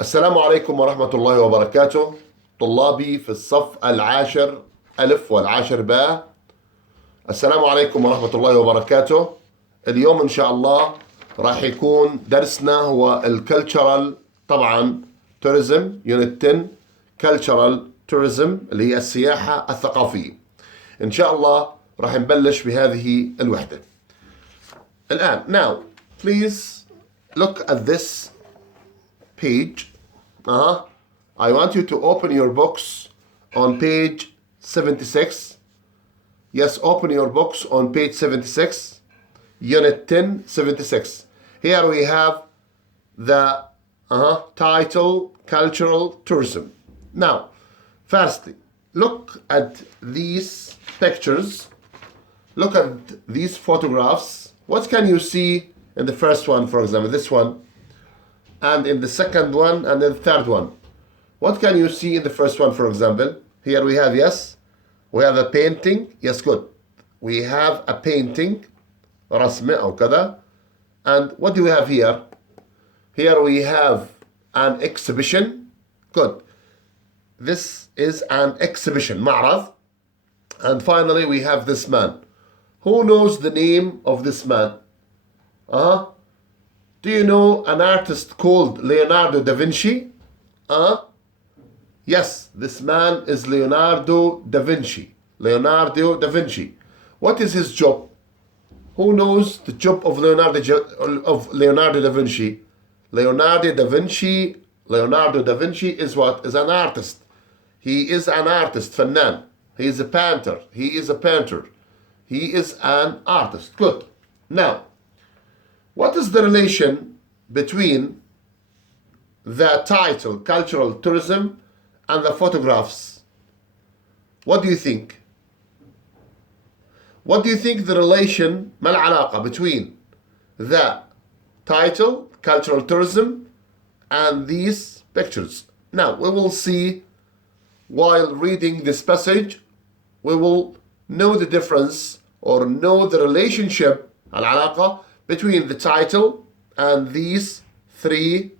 السلام عليكم ورحمة الله وبركاته. طلابي في الصف العاشر ألف والعاشر باء، السلام عليكم ورحمة الله وبركاته. اليوم إن شاء الله راح يكون درسنا هو الكالتشرال، طبعا توريزم يونت 10 كالتشرال توريزم اللي هي السياحة الثقافية. إن شاء الله راح نبلش بهذه الوحدة الآن. Now please look at this page. I want you to open your books on page 76. Yes, open your books on page 76, unit 10, 76. Here we have the title, cultural tourism. Now, firstly, look at these pictures. Look at these photographs. What can you see in the first one, for example, this one, and in the second one, and in the third one? What can you see in the first one, for example? Here we have, yes, we have a painting. Yes, good. We have a painting, رسمة أو كذا. And what do we have here? Here we have an exhibition. Good. This is an exhibition, معرض. And finally we have this man. Who knows the name of this man? Do you know an artist called Leonardo da Vinci? Yes, this man is Leonardo da Vinci. Leonardo da Vinci. What is his job? Who knows the job of Leonardo da Vinci? Leonardo da Vinci is what? Is an artist. He is an artist, فنان. He is a painter. He is a painter. He is an artist. Good. Now, what is the relation between the title, cultural tourism, and the photographs? What do you think? What do you think the relation, ما العلاقة between the title, cultural tourism, and these pictures? Now, we will see while reading this passage, we will know the difference or know the relationship, العلاقة, between the title and these three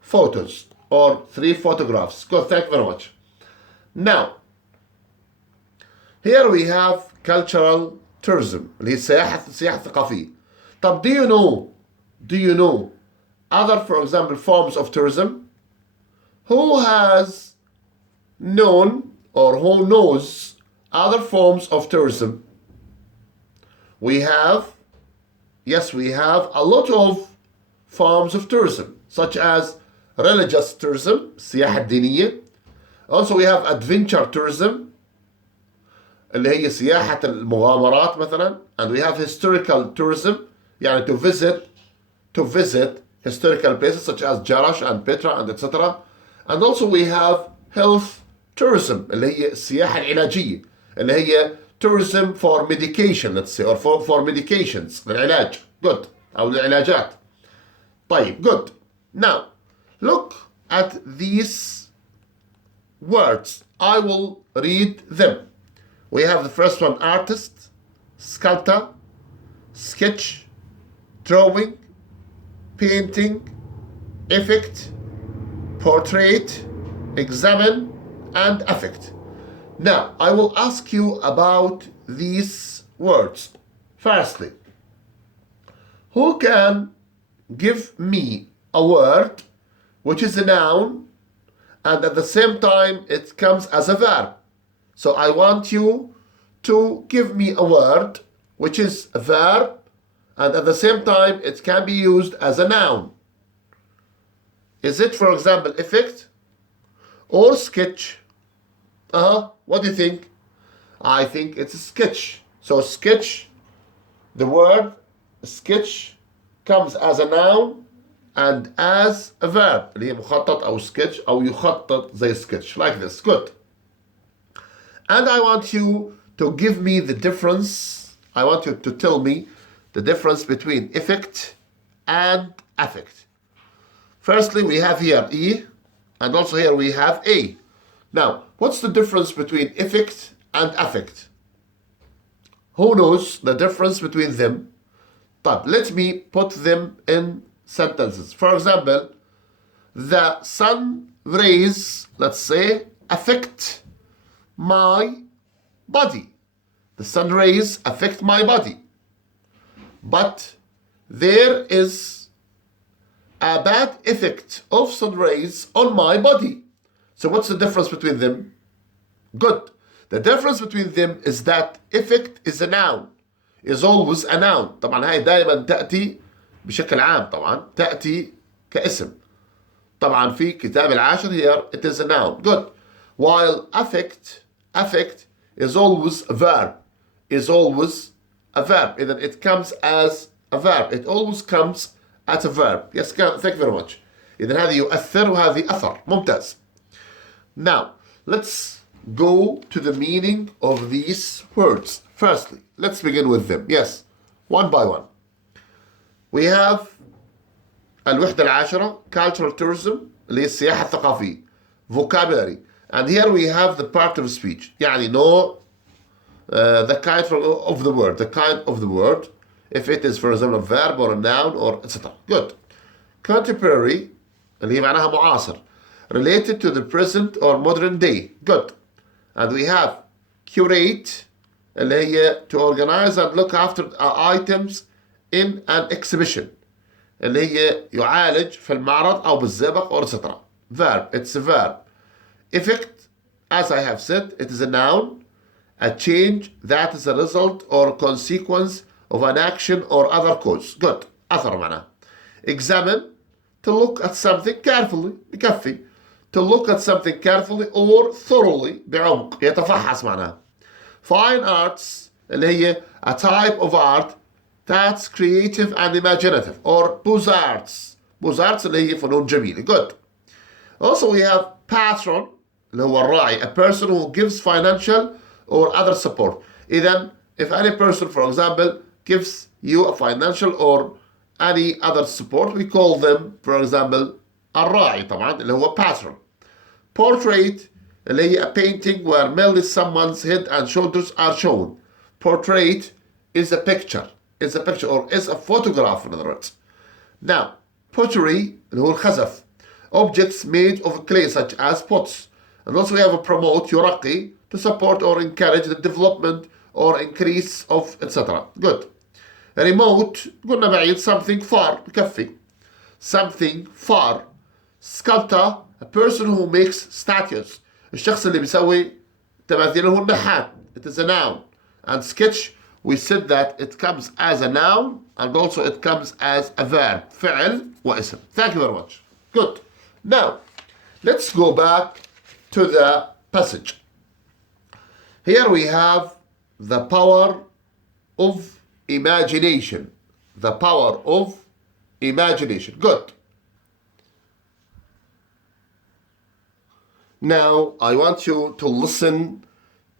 photos or three photographs. Good, thank you very much. Now, here we have cultural tourism اللي هي السياحة الثقافية. طب do you know other, for example, forms of tourism? Who has known or who knows other forms of tourism? We have a lot of forms of tourism, such as religious tourism, السياحة الدينية. Also we have adventure tourism اللي هي سياحة المغامرات مثلا. And we have historical tourism, يعني to visit historical places such as Jarash and Petra and etc. And also we have health tourism اللي هي السياحة العلاجية اللي هي tourism for medication, let's say, or for medications, للعلاج. Good. أو للعلاجات. طيب, good. Now, look at these words. I will read them. We have the first one: artist, sculptor, sketch, drawing, painting, effect, portrait, examine, and affect. Now, I will ask you about these words. Firstly, who can give me a word which is a noun and at the same time it comes as a verb? So I want you to give me a word which is a verb and at the same time it can be used as a noun. Is it, for example, effect or sketch? What do you think? I think it's a sketch. So sketch, the word sketch comes as a noun and as a verb اللي هي مخطط أو sketch أو يخطط زي sketch, like this. Good. And I want you to give me the difference. I want you to tell me the difference between effect and affect. Firstly, we have here E, and also here we have A. Now, what's the difference between effect and affect? Who knows the difference between them? طيب, let me put them in sentences. For example, the sun rays, let's say, affect my body. The sun rays affect my body. But there is a bad effect of sun rays on my body. So what's the difference between them? Good. The difference between them is that effect is a noun. Is always a noun. طبعا هاي دائما تأتي بشكل عام، طبعا تأتي كاسم. طبعا في كتاب العاشر here it is a noun. Good. While affect is always a verb. Is always a verb. إذا it comes as a verb. It always comes as a verb. Yes, thank you very much. إذا هذه يؤثر وهذه أثر. ممتاز. Now, let's go to the meaning of these words. Firstly, let's begin with them. Yes, one by one. We have الوحدة العاشرة, cultural tourism, اللي هي السياحة الثقافية, vocabulary. And here we have the part of speech. يعني know the kind of the word. The kind of the word. If it is, for example, a verb or a noun or etc. Good. Contemporary, اللي هي معناها معاصر. Related to the present or modern day. Good. And we have curate, اللي هي to organize and look after items in an exhibition. اللي هي يعالج في المعرض أو بالزئبق or etc. Verb. It's a verb. Effect, as I have said, it is a noun. A change that is a result or consequence of an action or other cause. Good. أثر معناه. Examine, to look at something carefully. بكفي. To look at something carefully or thoroughly بعمق. يتفحص معناه. Fine arts, اللي هي a type of art that's creative and imaginative. Or beaux-arts. beaux-arts اللي هي فنون جميلة. Good. Also we have patron, اللي هو الراعي. A person who gives financial or other support. إذن, if any person, for example, gives you a financial or any other support, we call them, for example, الراعي طبعا, اللي هو patron. Portrait, اللي هي a painting where merely someone's head and shoulders are shown. Portrait is a picture. Is a picture or is a photograph, in other words. Now, pottery, اللي هو الخزف. Objects made of clay such as pots. And also we have a promote, يرقي, to support or encourage the development or increase of etc. Good. A remote, قلنا بعيد, something far, بكفي. Something far. Sculptor, a person who makes statues. الشخص اللي بيسوي تماثيل هو النحات. It is a noun. And sketch, we said that it comes as a noun and also it comes as a verb. فعل واسم. Thank you very much. Good. Now, let's go back to the passage. Here we have the power of imagination. The power of imagination. Good. Now, I want you to listen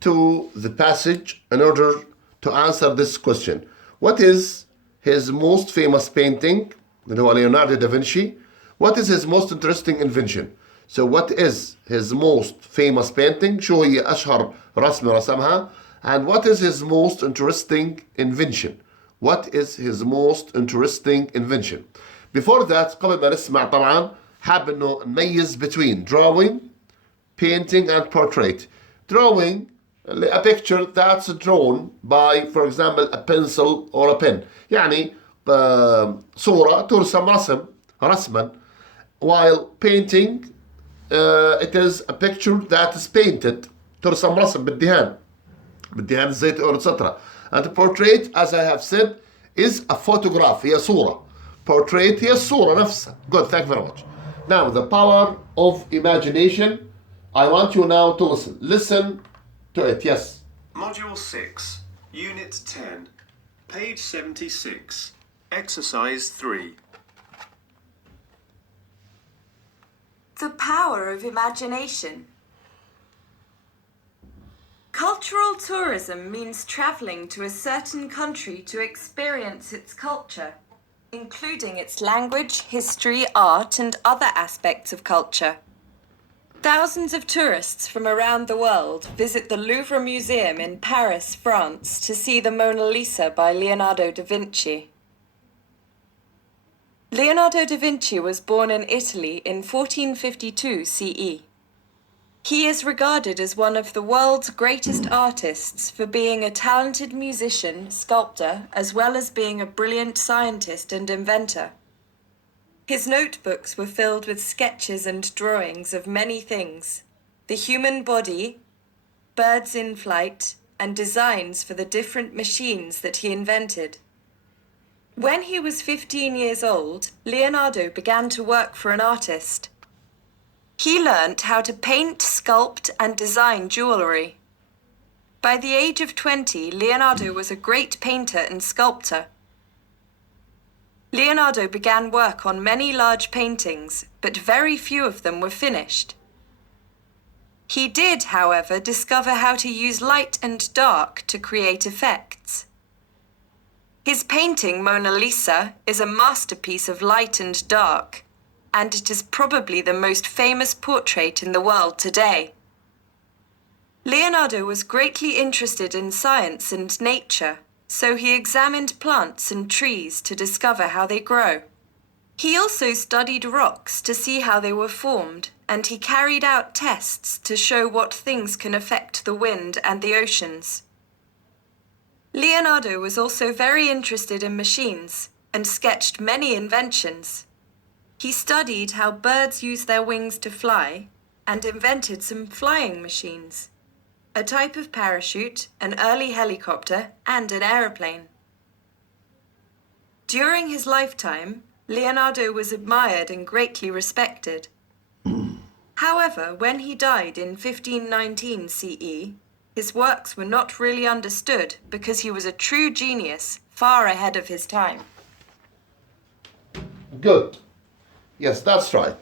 to the passage in order to answer this question. What is his most famous painting? اللي هو Leonardo da Vinci. What is his most interesting invention? So what is his most famous painting? شو هي أشهر رسمة رسمها? And what is his most interesting invention? What is his most interesting invention? Before that, قبل ما نسمع طبعا حاب إنه نميز between drawing, painting and portrait. Drawing, a picture that's drawn by, for example, a pencil or a pen. يعني صورة ترسم رسما. While painting, it is a picture that is painted. ترسم رسم بالدهان الزيت or etc. And portrait, as I have said, is a photograph. هي صورة. Portrait هي الصورة نفسها. Good, thank you very much. Now, the power of imagination. I want you now to listen. Listen to it, yes. Module 6, Unit 10, page 76, Exercise 3. The power of imagination. Cultural tourism means traveling to a certain country to experience its culture, including its language, history, art, and other aspects of culture. Thousands of tourists from around the world visit the Louvre Museum in Paris, France, to see the Mona Lisa by Leonardo da Vinci. Leonardo da Vinci was born in Italy in 1452 CE. He is regarded as one of the world's greatest artists for being a talented musician, sculptor, as well as being a brilliant scientist and inventor. His notebooks were filled with sketches and drawings of many things: the human body, birds in flight, and designs for the different machines that he invented. When he was 15 years old, Leonardo began to work for an artist. He learnt how to paint, sculpt, and design jewellery. By the age of 20, Leonardo was a great painter and sculptor. Leonardo began work on many large paintings, but very few of them were finished. He did, however, discover how to use light and dark to create effects. His painting Mona Lisa is a masterpiece of light and dark, and it is probably the most famous portrait in the world today. Leonardo was greatly interested in science and nature, so he examined plants and trees to discover how they grow. He also studied rocks to see how they were formed, and he carried out tests to show what things can affect the wind and the oceans. Leonardo was also very interested in machines and sketched many inventions. He studied how birds use their wings to fly and invented some flying machines: a type of parachute, an early helicopter, and an aeroplane. During his lifetime, Leonardo was admired and greatly respected. However, when he died in 1519 CE, his works were not really understood because he was a true genius, far ahead of his time. Good. Yes, that's right.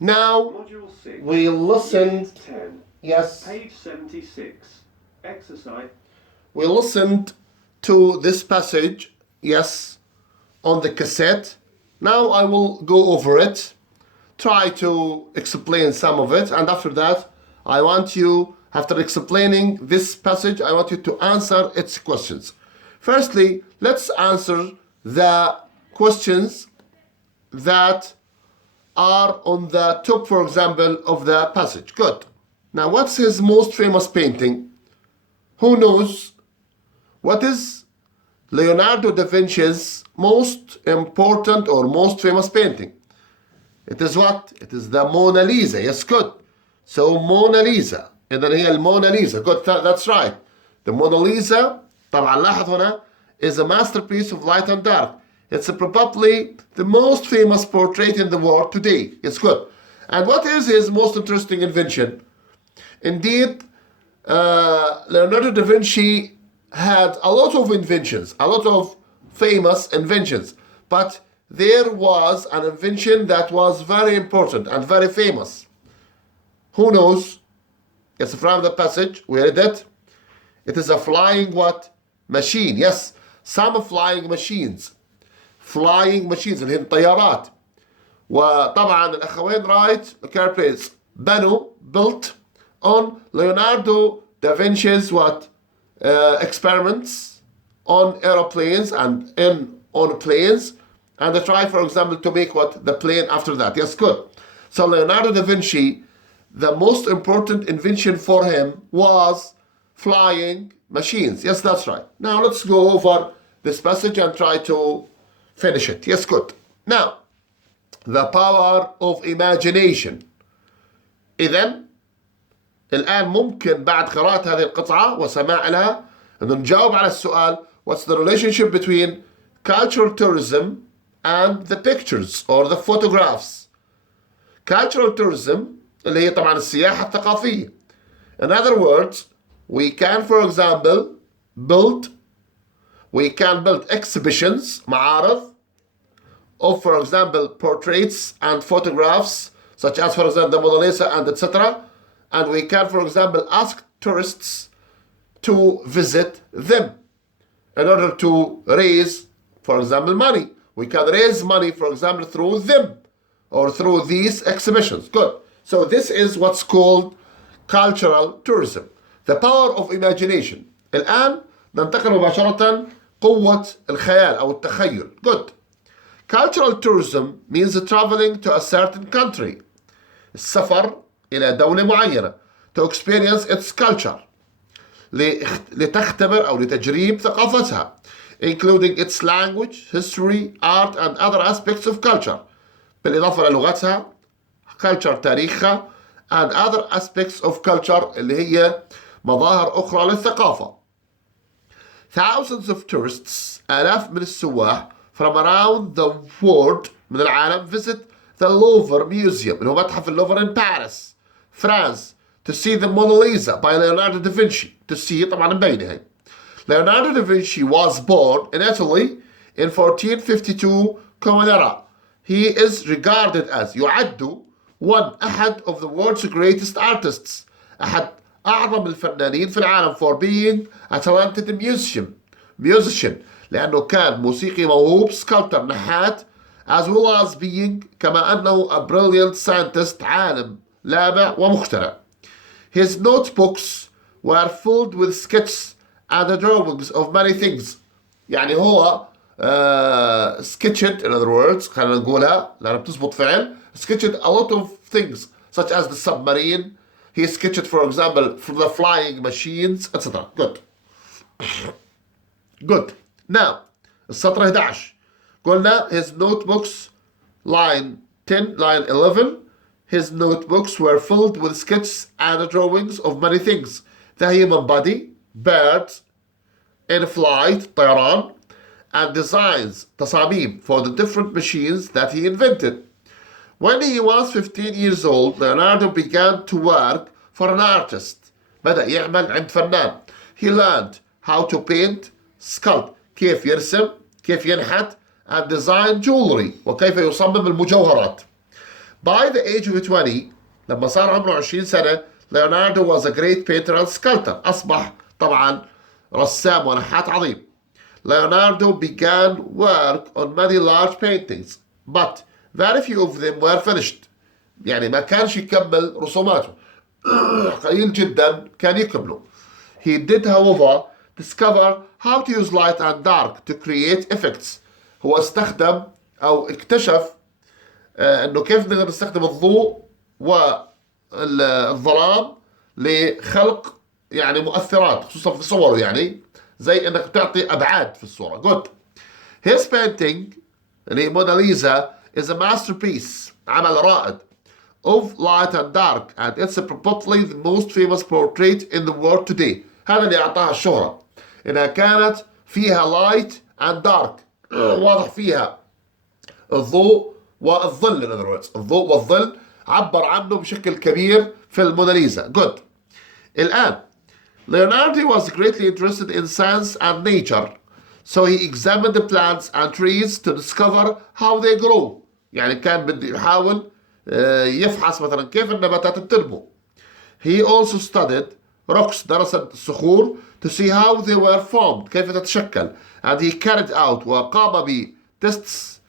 Now Module 6. we listen. Unit 10. Yes, Page 76. Exercise. we listened to this passage, yes, on the cassette. Now I will go over it, try to explain some of it, and after that, I want you, after explaining this passage, I want you to answer its questions. Firstly, let's answer the questions that are on the top, for example, of the passage. Good. Now, what's his most famous painting? Who knows? What is Leonardo da Vinci's most important or most famous painting? It is what? It is the Mona Lisa. Yes, good. So Mona Lisa. إذن هي المونا ليزا. Good. That's right. The Mona Lisa, طبعا لاحظ هنا, is a masterpiece of light and dark. It's probably the most famous portrait in the world today. It's good. And what is his most interesting invention? Indeed, Leonardo da Vinci had a lot of inventions, a lot of famous inventions. But there was an invention that was very important and very famous. Who knows? It's from the passage. We read it. It is a flying what? Machine. Yes, some flying machines. Flying machines اللي هي الطيارات. وطبعا الأخوين رايت كاربيز بنوا built on Leonardo da Vinci's what? Experiments on aeroplanes and on planes, and they try, for example, to make what? The plane after that. Yes, good. So Leonardo da Vinci, the most important invention for him was flying machines. Yes, that's right. Now let's go over this passage and try to finish it. Yes, good. Now, the power of imagination. إذن الآن ممكن بعد قراءة هذه القطعة وسماع لها أن نجاوب على السؤال: what's the relationship between cultural tourism and the pictures or the photographs? Cultural tourism اللي هي طبعا السياحة الثقافية. In other words, we can, for example, build exhibitions, معارض, of, for example, portraits and photographs, such as, for example, the Mona Lisa and etc. And we can, for example, ask tourists to visit them in order to raise, for example, money. We can raise money, for example, through them or through these exhibitions. Good. So this is what's called cultural tourism. The power of imagination. الآن ننتقل مباشرة قوة الخيال أو التخيل. Good. Cultural tourism means traveling to a certain country. السفر إلى دولة معينة. To experience its culture. لتختبر أو لتجريب ثقافتها. Including its language, history, art and other aspects of culture. بالإضافة للغتها, culture تاريخها, and other aspects of culture اللي هي مظاهر أخرى للثقافة. Thousands of tourists, آلاف من السواح from around the world من العالم visit the Louvre Museum اللي هو متحف اللوفر in Paris, France, to see the Mona Lisa by Leonardo da Vinci. to see طبعا مبينة هي. Leonardo da Vinci was born in Italy in 1452 Common Era. He is regarded as يعد أحد of the world's greatest artists, أحد أعظم الفنانين في العالم, for being a talented musician لأنه كان موسيقي موهوب, sculptor نحات, as well as being كما أنه a brilliant scientist, عالم لامع ومخترع. His notebooks were filled with sketches and drawings of many things. يعني هو sketched, in other words, خلينا نقولها لأنها بتزبط فعل, sketched a lot of things such as the submarine. He sketched, for example, the flying machines, etc. Good. Good. Now, السطر 11 قلنا his notebooks, line 10, line 11, his notebooks were filled with sketches and drawings of many things: the human body, birds, in flight, طيران, and designs, تصاميم, for the different machines that he invented. When he was 15 years old, Leonardo began to work for an artist. بدأ يعمل عند فنان. He learned how to paint, sculpt, كيف يرسم, كيف ينحت, and design jewelry, وكيف يصمم المجوهرات. By the age of 20, لما صار عمره 20 سنة, Leonardo was a great painter and sculptor. أصبح طبعا رسام ونحات عظيم. Leonardo began work on many large paintings, but very few of them were finished. يعني ما كانش يكمل رسوماته. قليل جدا كان يكمله. He did, however, discover how to use light and dark to create effects. هو استخدم أو اكتشف أنه كيف نقدر نستخدم الضوء والظلام لخلق يعني مؤثرات, خصوصا في صوره, يعني زي أنك تعطي أبعاد في الصورة. Good. His painting, اللي Mona Lisa, is a masterpiece, عمل رائد, of light and dark, and it's probably the most famous portrait in the world today. هذا اللي أعطاها الشهرة, إنها كانت فيها light and dark, واضح فيها الضوء والظل. in other words, الضوء والظل عبر عنه بشكل كبير في الموناليزا. Good. الآن Leonardo was greatly interested in science and nature, so he examined the plants and trees to discover how they grow. يعني كان بده يحاول يفحص مثلا كيف النباتات بتنمو. He also studied rocks, درس الصخور, to see how they were formed, كيف تتشكل, and he carried out, وقام بtests,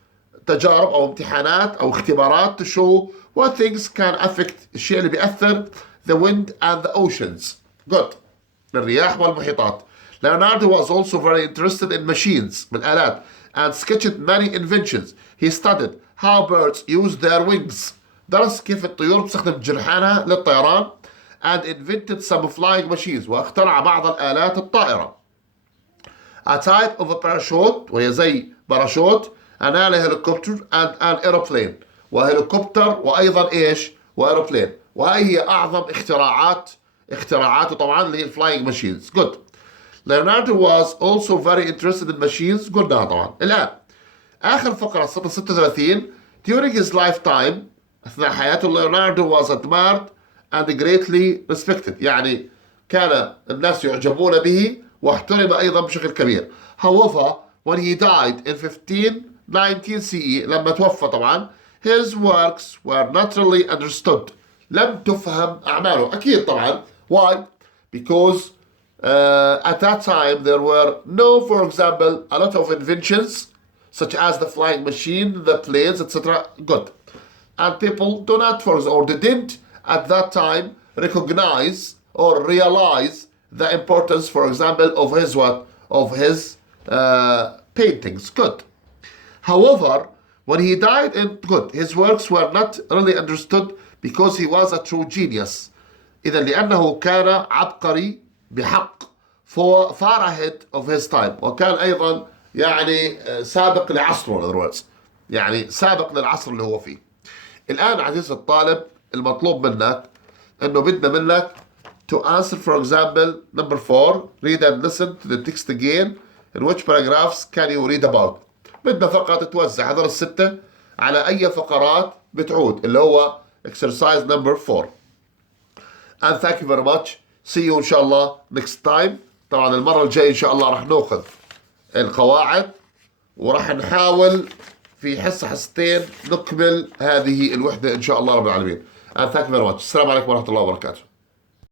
تجارب أو امتحانات أو اختبارات, to show what things can affect, الشيء اللي بيأثر, the wind and the oceans. Good. الرياح والمحيطات. Leonardo was also very interested in machines, بالآلات, and sketched many inventions. He studied how birds use their wings, درس كيف الطيور بتستخدم جناحانها للطيران, and invented some flying machines, واخترع بعض الآلات الطائرة. A type of a parachute, وهي زي باراشوت, an helicopter and an aeroplane, وهليكوبتر وأيضا إيش, وأيروبلين. وهي أعظم اختراعاته طبعا اللي هي flying machines. Good. Leonardo was also very interested in machines, قلناها طبعا. الآن آخر فقرة 36. During his lifetime, أثناء حياته, Leonardo was admired and greatly respected. يعني كان الناس يعجبون به واحترم أيضا بشكل كبير. However, when he died in 1519 CE, لما توفى طبعا, his works were not really understood. لم تفهم أعماله. أكيد طبعا. Why? Because at that time there were no, for example, a lot of inventions such as the flying machine, the planes, etc. Good. And people do not, or they didn't at that time recognize or realize the importance, for example, of his what? Of his paintings. Good. However, When he died in good, his works were not really understood because he was a true genius. إذا لأنه كان عبقري بحق far ahead of his time. وكان أيضا يعني سابق لعصره. In other words يعني سابق للعصر اللي هو فيه. الآن عزيزي الطالب المطلوب منك إنه بدنا منك to answer, for example, number 4, read and listen to the text again. In which paragraphs can you read about? بدنا فقط توزع هذول الستة على أي فقرات بتعود اللي هو exercise number 4. And thank you very much. See you إن شاء الله next time. طبعا المرة الجاية إن شاء الله راح نأخذ القواعد وراح نحاول في حصتين نكمل هذه الوحدة إن شاء الله رب العالمين. And thank you very much. السلام عليكم ورحمة الله وبركاته.